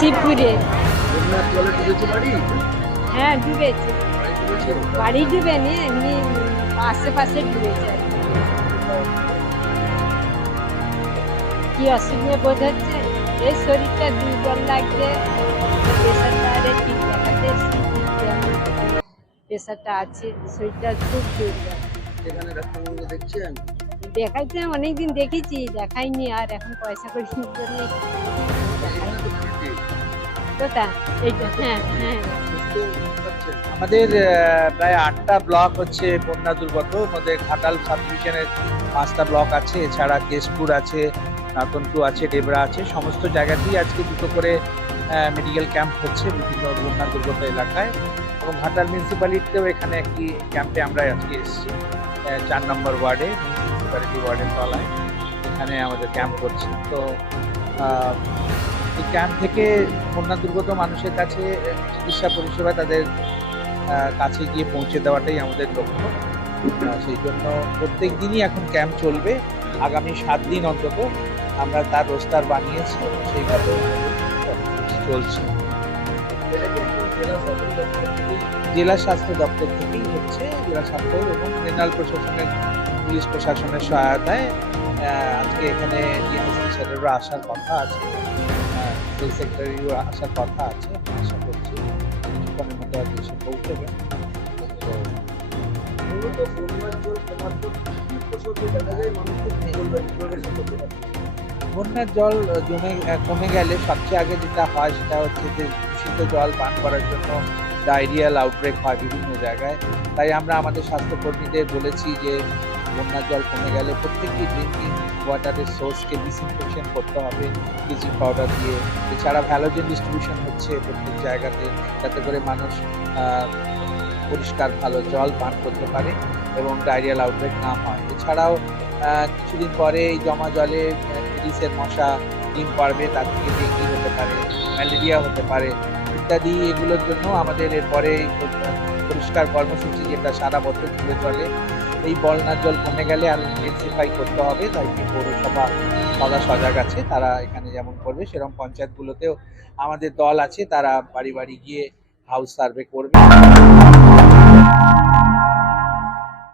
বাড়ি? হ্যাঁ ডুবেছে। বাড়ি বাড়ি ডুবেনি এমনি আশেপাশে ডুবেছে। কি। অসুবিধা বোধ হচ্ছে? এই শরীরটা দুর্বল লাগছে। প্রেশারটা ঠিক দেখাতে প্রেশারটা আছে শরীরটা খুব দুর্বল। দেখাইতে অনেকদিন দেখেছি দেখাইনি আর এখন পয়সা করি জন্য হ্যাঁ হ্যাঁ। আমাদের প্রায় আটটা ব্লক হচ্ছে বন্যা দুর্গত, আমাদের ঘাটাল সাব ডিভিশনের পাঁচটা ব্লক আছে, এছাড়া কেশপুর আছে নাতনটু আছে, ডেবরা আছে, সমস্ত জায়গাতেই আজকে দুটো করে মেডিকেল ক্যাম্প হচ্ছে বিভিন্ন বন্যা দুর্গত এলাকায় এবং ঘাটাল মিউনিসিপ্যালিটিতেও এখানে একটি ক্যাম্পে আমরা আজকে এসেছি। চার নম্বর ওয়ার্ডে মিউনিসিপ্যালিটি ওয়ার্ডের তলায়, এখানে আমাদের ক্যাম্প করছে তো ক্যাম্প থেকে বন্যা দুর্গত মানুষের কাছে চিকিৎসা পরিষেবা তাদের কাছে গিয়ে পৌঁছে দেওয়াটাই আমাদের লক্ষ্য। সেই জন্য প্রত্যেক দিনই এখন ক্যাম্প চলবে। আগামী সাত দিন অন্তত আমরা তার রোস্টার বানিয়েছি সেইভাবে চলছে। জেলা স্বাস্থ্য দপ্তর থেকেই হচ্ছে জেলা স্বাস্থ্য এবং মৃণাল প্রশাসনের, পুলিশ প্রশাসনের সহায়তায় আজকে এখানে ডিএমএসপি স্যারেরও আসার কথা আছে। হেলথ সেক্রেটারিও আসার কথা আছে আশা করছি কিছুক্ষণের মধ্যে এসে মূলত বন্যার জল? বন্যার জল জমে কমে গেলে সবচেয়ে আগে যেটা হয় সেটা হচ্ছে যে দূষিত জল পান করার জন্য ডায়রিয়াল আউটব্রেক হয় বিভিন্ন জায়গায়। তাই আমরা আমাদের স্বাস্থ্যকর্মীদের বলেছি যে বন্যার জল কমে গেলে প্রত্যেকটি ড্রিঙ্কিং ওয়াটারের সোর্সকে ডিসইনফেকশন করতে হবে ব্লিচিং পাউডার দিয়ে। এছাড়া ভ্যালোজেন ডিস্ট্রিবিউশন হচ্ছে প্রত্যেক জায়গাতে, যাতে করে মানুষ পরিষ্কার ভালো জল পান করতে পারে এবং ডায়রিয়াল আউটব্রেক না হয়। এছাড়াও কিছুদিন পরে এই জমা জলে ফিলিসের মশা, ডিম পারবে, তার থেকে ডেঙ্গি হতে পারে ম্যালেরিয়া হতে পারে ইত্যাদি। এগুলোর জন্য আমাদের এরপরে পরিষ্কার কর্মসূচি যেটা সারা বছর ধরে চলে এই বন্যার জল কমে গেলে আর ইন্টেন্সিফাই করতে হবে, তাই কি পৌরসভা সদা সজাগ আছে, তারা এখানে যেমন করবে সেরকম পঞ্চায়েতগুলোতেও আমাদের দল আছে, তারা বাড়ি বাড়ি গিয়ে হাউস সার্ভে করবে।